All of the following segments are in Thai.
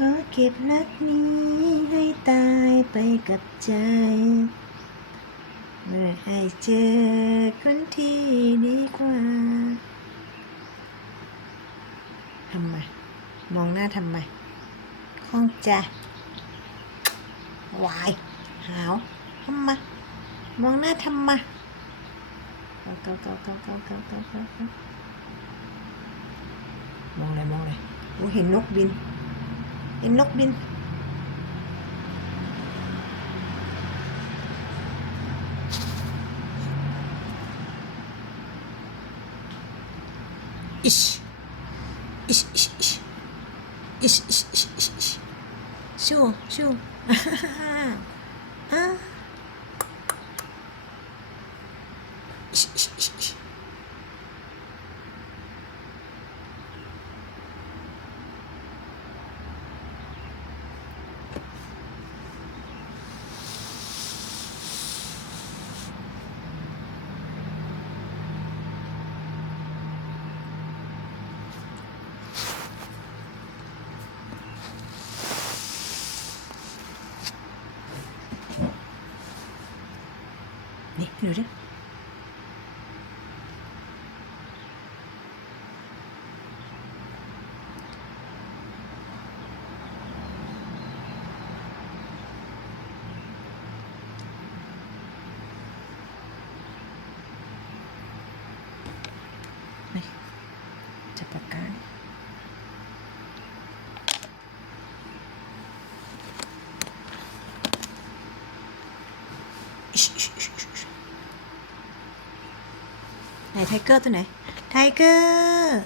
ขอเก็บรักนี้ให้ตายไปกับใจ เมื่อให้เจอคนที่ดีกว่าทำไมมองหน้าทำไมข้องจ้ะวายหาวทำมามองหน้าทำมาเก้าเก้าเก้าเก้าเก้าเก้าเก้ามองเลยมองเลยโอ้เห็นนกบิน Inlock bin. Ish. Ish, ish, ish. Ish, ish, ish, ish, ish. Shoo, shoo. ah. Ish, ish, ish. ねルルはいじゃあパカン。shh, shh. ไหนไทเกอร์ตัวไหน ไทเกอร์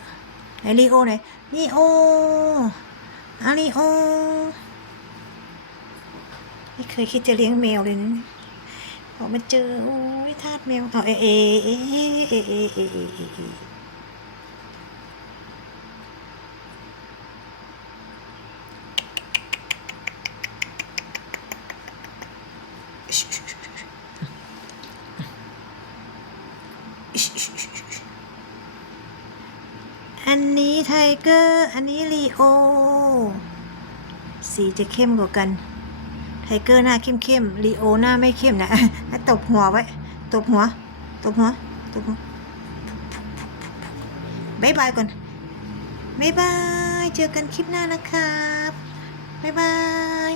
ไหนลีโอไหนลีโออาลีโอ ไม่เคยคิดจะเลี้ยงแมวเลยนะพอมาเจอ โอ้ยทาสแมวเอาเอเอเอเอเอเอเอเอเอเออันนี้ ไทเกอร์ อันนี้ลีโอ สีจะเข้มกว่ากัน ไทเกอร์หน้าเข้มเข้มๆลีโอหน้าไม่เข้มนะอะตบหัวไว้ ตบหัว ตบหัว ตบหัวบายบายก่อนบายบาย เจอกันคลิปหน้านะครับบายบาย